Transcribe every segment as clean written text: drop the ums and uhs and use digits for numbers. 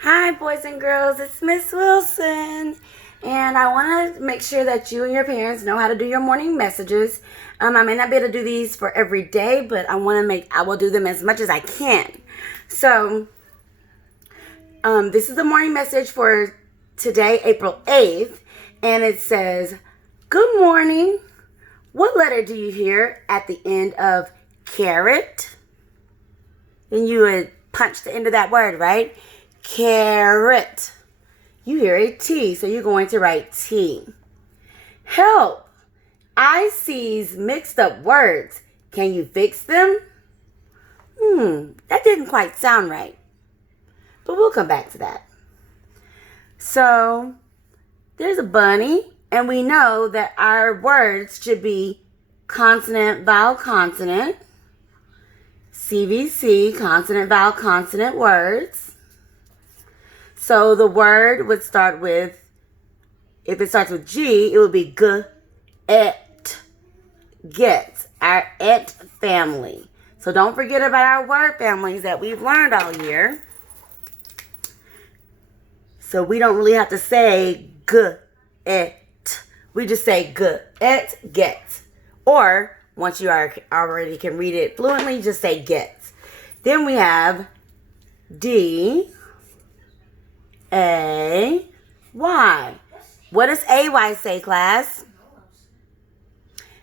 Hi, boys and girls, it's Miss Wilson. And I want to make sure that you and your parents know how to do your morning messages. I may not be able to do these for every day, but I will do them as much as I can. So, this is the morning message for today, April 8th. And it says, "Good morning. What letter do you hear at the end of carrot?" Then you would punch the end of that word, right? Carrot. You hear a T, so you're going to write T. Help! I sees mixed up words. Can you fix them? That didn't quite sound right. But we'll come back to that. So, there's a bunny, and we know that our words should be consonant, vowel, consonant. CVC, consonant, vowel, consonant words. So the word would start with, if it starts with G, it would be g, et, get, our et family. So don't forget about our word families that we've learned all year. So we don't really have to say g, et. We just say g, et, get. Or once you already can read it fluently, just say get. Then we have D, A, Y. What does AY say, class?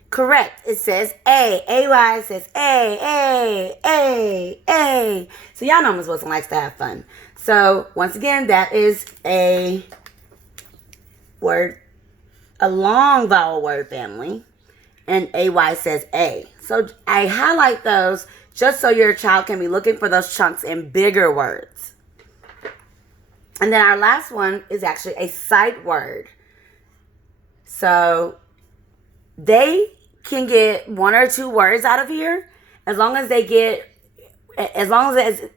Correct. It says A. AY says A. So y'all know Miss Wilson likes to have fun. So once again, that is a word, a long vowel word family. And AY says A. So I highlight those just so your child can be looking for those chunks in bigger words. And then our last one is actually a sight word. So they can get one or two words out of here. As long as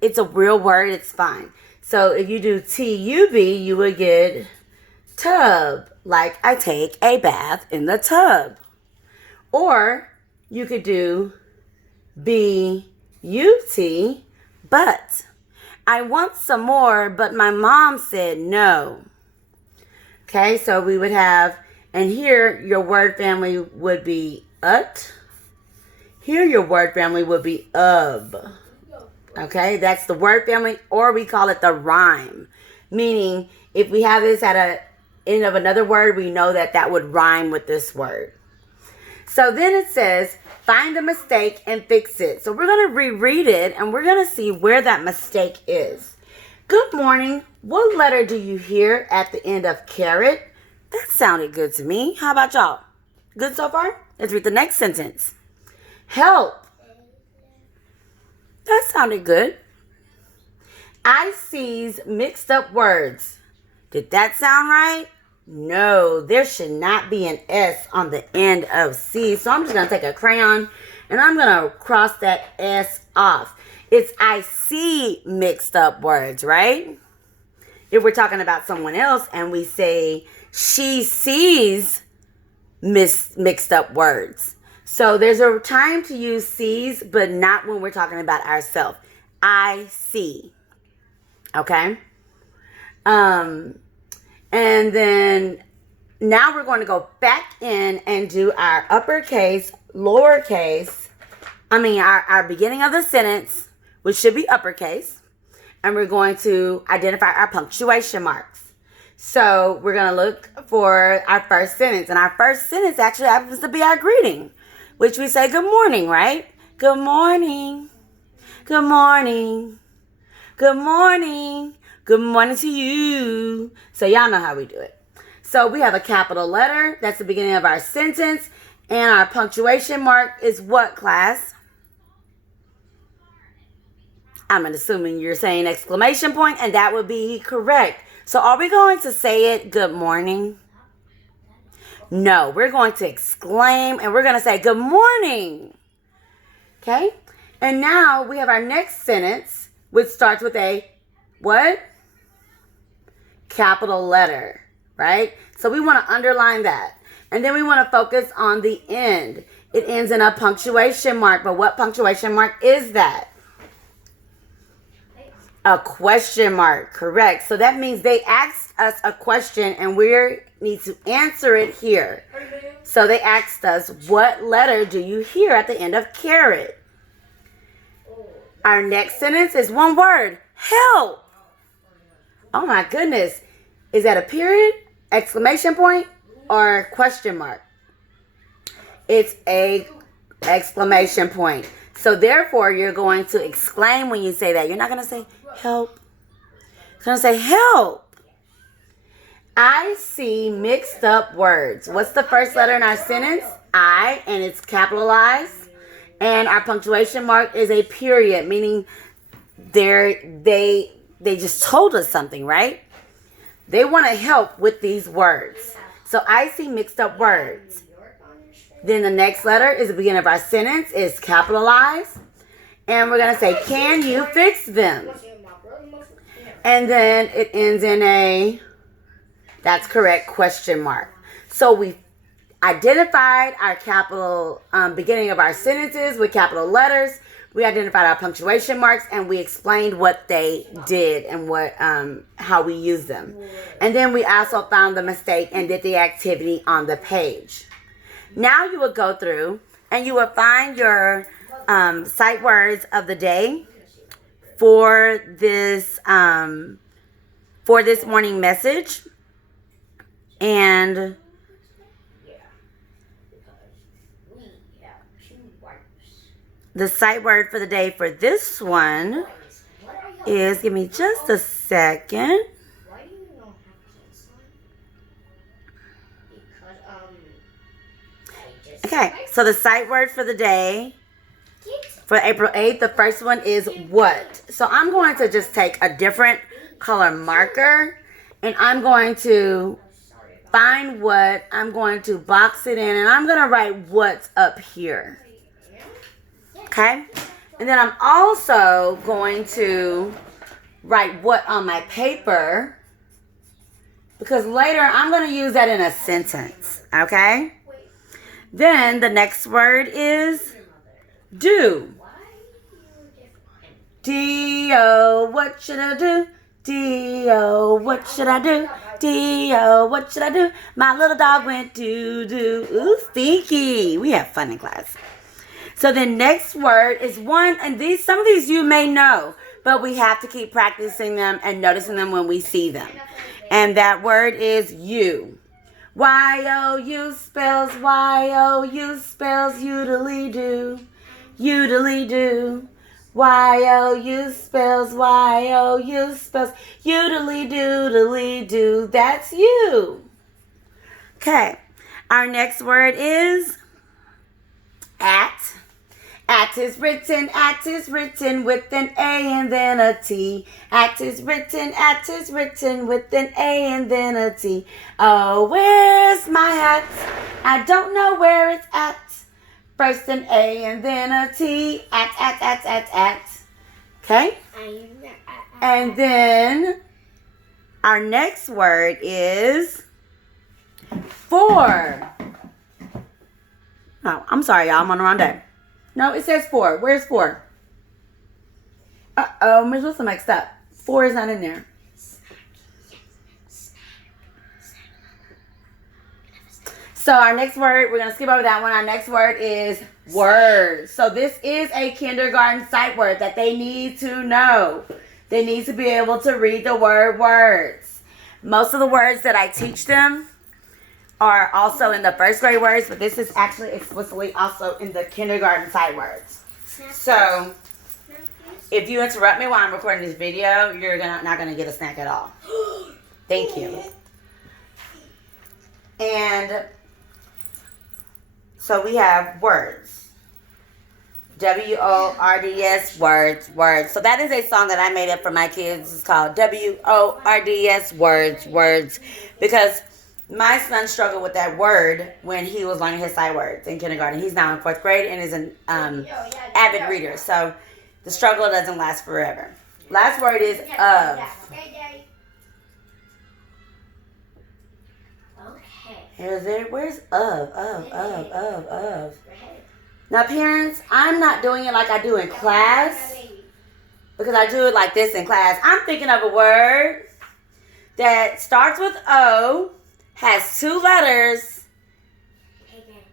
it's a real word, it's fine. So if you do T-U-B, you would get tub, like I take a bath in the tub. Or you could do B-U-T, but. I want some more, but my mom said no. Okay, so we would have, and here your word family would be ut. Here your word family would be ub. Okay, that's the word family, or we call it the rhyme. Meaning, if we have this at a end of another word, we know that would rhyme with this word. So then it says, find a mistake and fix it. So we're going to reread it and we're going to see where that mistake is. Good morning. What letter do you hear at the end of carrot? That sounded good to me. How about y'all? Good so far? Let's read the next sentence. Help. That sounded good. I sees mixed up words. Did that sound right? No, there should not be an S on the end of C. So I'm just going to take a crayon and I'm going to cross that S off. It's I see mixed up words, right? If we're talking about someone else and we say she sees mixed up words. So there's a time to use sees, but not when we're talking about ourselves. I see. Okay? And then now we're going to go back in and do our uppercase, lowercase, our beginning of the sentence, which should be uppercase. And we're going to identify our punctuation marks. So we're going to look for our first sentence. And our first sentence actually happens to be our greeting, which we say good morning, right? Good morning. Good morning. Good morning. Good morning to you. So y'all know how we do it. So we have a capital letter. That's the beginning of our sentence. And our punctuation mark is what, class? I'm assuming you're saying exclamation point, and that would be correct. So are we going to say it good morning? No, we're going to exclaim, and we're going to say good morning. Okay? And now we have our next sentence, which starts with a what? Capital letter, right? So we want to underline that. And then we want to focus on the end. It ends in a punctuation mark, but what punctuation mark is that? A question mark, correct. So that means they asked us a question and we need to answer it here. So they asked us, what letter do you hear at the end of carrot? Our next sentence is one word, help. Oh my goodness. Is that a period, exclamation point, or question mark? It's a exclamation point. So therefore, you're going to exclaim when you say that. You're not going to say help. You're going to say help. I see mixed up words. What's the first letter in our sentence? I, and it's capitalized. And our punctuation mark is a period, meaning they just told us something, right? They want to help with these words. So I see mixed up words. Then the next letter is the beginning of our sentence. It's capitalized. And we're going to say, can you fix them? And then it ends in a, that's correct, question mark. So we identified our capital beginning of our sentences with capital letters. We identified our punctuation marks and we explained what they did and what how we use them. And then we also found the mistake and did the activity on the page. Now you will go through and you will find your sight words of the day for this morning message. And the sight word for the day for this one is, give me just a second. Okay, so the sight word for the day for April 8th, the first one is what. So I'm going to just take a different color marker and I'm going to find what, I'm going to box it in and I'm going to write what's up here. Okay, and then I'm also going to write what on my paper because later I'm going to use that in a sentence. Okay, then the next word is do. D-O, what should I do? D-O, what should I do? D-O, what should I do? My little dog went do-do. Ooh, stinky. We have fun in class. So the next word is one, and some of these you may know, but we have to keep practicing them and noticing them when we see them. And that word is you. Y-O-U spells Y-O-U spells utility-do. Utility-do. Y-O-U spells Y-O-U spells utility-doodly-do. That's you. Okay. Our next word is at. At is written with an A and then a T. At is written with an A and then a T. Oh, where's my hat? I don't know where it's at. First an A and then a T. At. Okay? And then our next word is for. Oh, I'm sorry, y'all. I'm on the wrong day. No, it says 4. Where's 4? Uh-oh, Ms. Wilson mixed up. 4 is not in there. So our next word, we're going to skip over that one. Our next word is words. So this is a kindergarten sight word that they need to know. They need to be able to read the word words. Most of the words that I teach them are also in the first grade words, but this is actually explicitly also in the kindergarten sight words. So if you interrupt me while I'm recording this video, you're not gonna get a snack at all. Thank you. And so we have words. W-O-R-D-S, words. So that is a song that I made up for my kids. It's called W-O-R-D-S, words. Because my son struggled with that word when he was learning his sight words in kindergarten. He's now in 4th grade and is an avid reader. So the struggle doesn't last forever. Last word is of. Where's of? Now parents, I'm not doing it like I do in class. because I do it like this in class. I'm thinking of a word that starts with O, has 2 letters,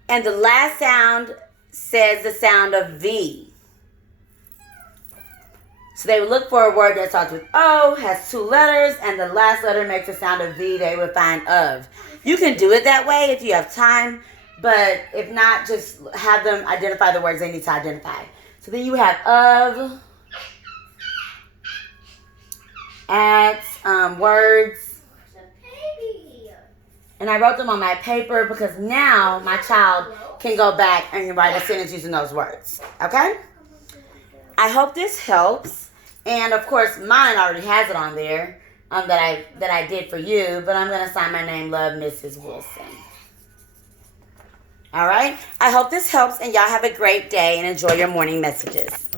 and the last sound says the sound of V. So they would look for a word that starts with O, has 2 letters, and the last letter makes the sound of V. They would find of. You can do it that way if you have time, but if not, just have them identify the words they need to identify. So then you have of, at, words. And I wrote them on my paper because now my child can go back and write a sentence using those words. Okay? I hope this helps. And of course, mine already has it on there that I did for you. But I'm going to sign my name, Love, Mrs. Wilson. All right? I hope this helps, and y'all have a great day and enjoy your morning messages.